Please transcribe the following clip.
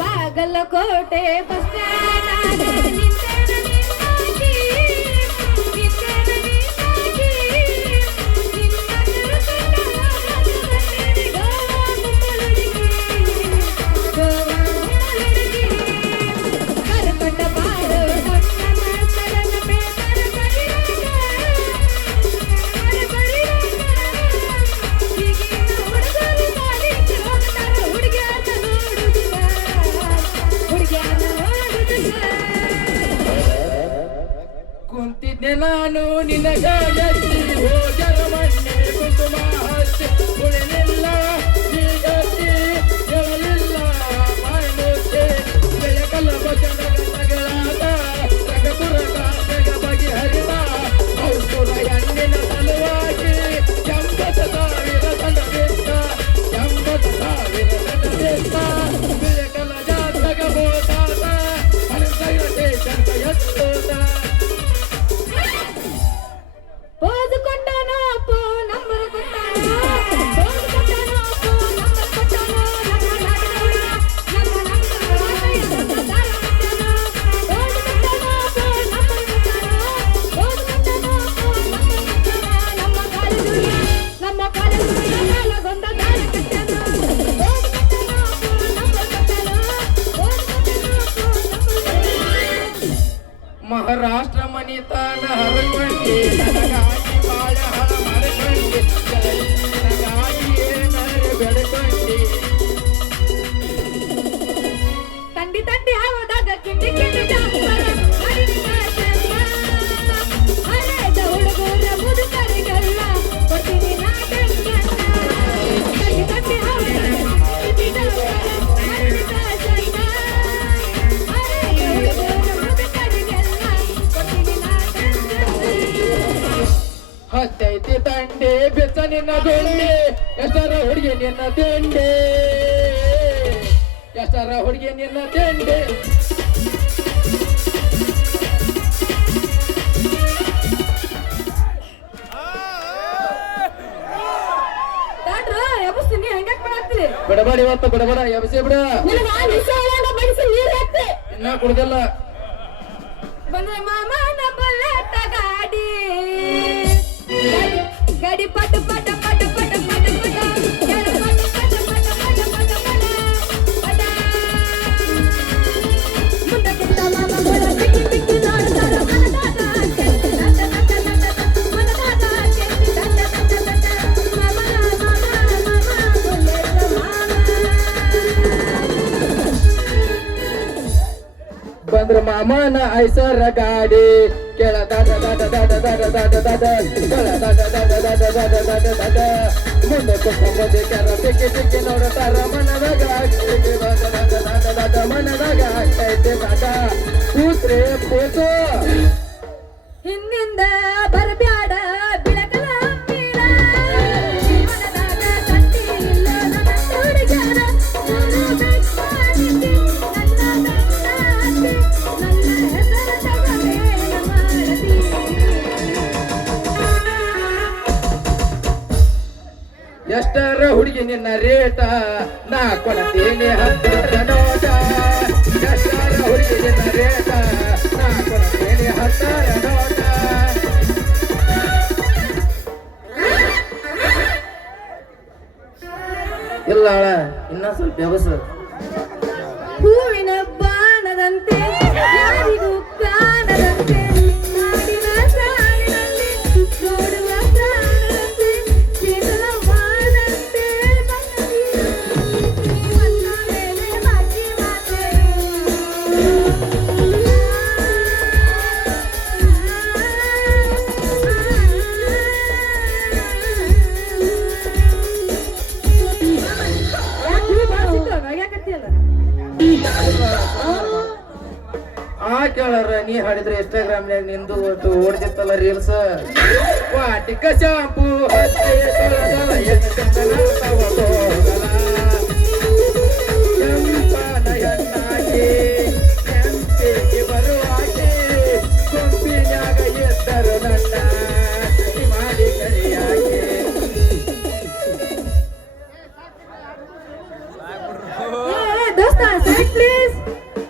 Bagalkot bus stand ಕುಂತಿದ್ದೆ ನಾನು ನಿನಗಾಗಿ ಹೋಗರ ಮಣ್ಣೆ ಕುಂಕುಮ ಹಚ್ಚಿ ಉಳಿಲಿಲ್ಲ ಹೀಗತ್ತಿ ಹೇಳಲಿಲ್ಲ ಮಾಡುತ್ತೆ ಬೆಳಕಲ್ಲ ಬಜನಗ ತಗಳಾದ ರಗಪುರದ ಬೆಗ ಬಗೆಹರಿದ ಔಷಧ ಎಣ್ಣಿನ ಸಲುವಾಗಿ 80,000 ದಂಡ ಬಿತ್ತ 80,000 ದಂಡ ಬಿತ್ತ ಬೆಳಕಲ್ಲ ಜಾತಕ ಹೋದಾದ ಅನಂತಗ ದೇಶಂತ ಎತ್ತೋದ ಮಹಾರಾಷ್ಟ್ರ ಮನಿತನ ಹರಕೊಂಡಿ ನನಗಾಗಿ ಬಾಳ ಹಣ ಮರಕೊಂಡಿ ನನಗಾಗಿ ಏನಾರು ಬೆಳಕೊಂಡಿ ತಂಡಿ ತಂಡಿ ಹಾವದಾಗ ಕಿಂಡಿ ಕಿಂಡಿ ಜಾಸ್ಪರ ಹಳೆದ ಹುಡುಗರ ಮುದುಕರಿಗೆಲ್ಲ ಕೊಡ್ತೀನಿ ನಾ ತಂಡಿ ತಂಡಿ ಹಾವದಾಗ ಕಿಂಡಿ ಹತ್ತೈತಿ ತಂಡೆ ಬೆಚ್ಚ ನಿನ್ನ ಗೊಂಡೆ ಎಷ್ಟರ ಹುಡುಗಿ ನಿನ್ನ ತೆಂಡೆ ಎಷ್ಟರ ಹುಡುಗಿ ನಿನ್ನ ತೆಂಡೆ ಬಿಡಬೇಡ ಇವತ್ತು ಬಿಡಬೇಡ ಎಬ್ಸಿ ಬಿಡ ಇನ್ನ ಕುಡ್ದಲ್ಲ ಬಂದ್ರೆ ಮಾಮನ ಬಲ್ಲಟ ಗಾಡಿ ಗಾಡಿ ಪಟ ಪಟ ಪಟ ಪಟ ಪಟ ಪಟ ಗಾಡಿ ಪಟ ಪಟ ಪಟ ಪಟ ಪಟ ಪಟ ಮುಂದೆ ಕುಂತ ಮಾಮ ಬೋಳ ಬಿಕ್ಕಿ ಬಿಕ್ಕಿ ನೋಡ್ತಾರ ಮನದಾದ ಮನದಾದ ಬಂದ್ರ ಮಾಮನ ಐಸರ ಗಾಡಿ ಕೆಳ ದಾಟ ದಾಟ ದಾಟ ದಾಟ ದಾಟ ದಾಟ ಕೆಳ ದಾಟ ದಾಟ ದಾಟ ದಾಟ ದಾಟ ದಾಟ ಮುಂದೆ ಕುತ್ಕೊಂಡೆ ಕೆರ ಬಿಕ್ಕಿ ಬಿಕ್ಕಿ ನೋಡ್ತಾರ ಮನದಾಗ ದಾಟ ದಾಟ ದಾಟ ಮನದಾಗ ಆಗ್ತೈತೆ ದಾಟ ಕೂತ್ರೆ ಕೂತು ಹಿಂದಿಂದ ಬರಬ್ಯಾಡ ಬಿಳಕಲ ಎಷ್ಟರ ಹುಡುಗಿ ನಿನ್ನ ರೇಟ ನಾ ಕೊಡ್ತೀನಿ 10 ನೋಟ ಎಷ್ಟರ ಹುಡುಗಿ ನಿನ್ನ ರೇಟ ನಾ ಕೊಡ್ತೀನಿ 10 ನೋಟ ಇಲ್ಲ ಇನ್ನ ಸ್ವಲ್ಪ ವ್ಯವಸ ಹೂವಿನ ಬಾಣದಂತೆ ಯಾರಿಗೂ ಕಾಣದಂತೆ ನಾಡಿನ ಸಾಲಿನಲ್ಲಿ ನೋಡುವ ಪ್ರಾಣದಂತೆ ಶೀತಲವಾದಂತೆ ನನ್ನ ಮೇಲೆ ಬಾಕಿ ಮಾತೆ ಆ ಕೇಳರ ನೀ ಹಾಡಿದ್ರೆ ಇನ್ಸ್ಟಾಗ್ರಾಮ್ನಾಗ ನಿಂದು ಓಡ್ತಿತ್ತಲ್ಲ ರೀಲ್ಸ್ ವಾಟಿಕ ಶಾಂಪು ಹಚ್ಚಿ ತೊಳೆದವ ಎಷ್ಟ್ ಚಂದನ ತಗೋಗೋಗಲ. ಕೆಂಪನ ಹೆಣ್ಣಾಗಿ ಕೆಂಪಿಗೆ ಬರುವಾಗೆ ಕೊಂಪಿನ್ಯಾಗ ಎದ್ದರು ನನ್ನ ಮಾಡಿ ಕರಿಯಾಗಿ ಸೈಡ್ ಪ್ಲೀಸ್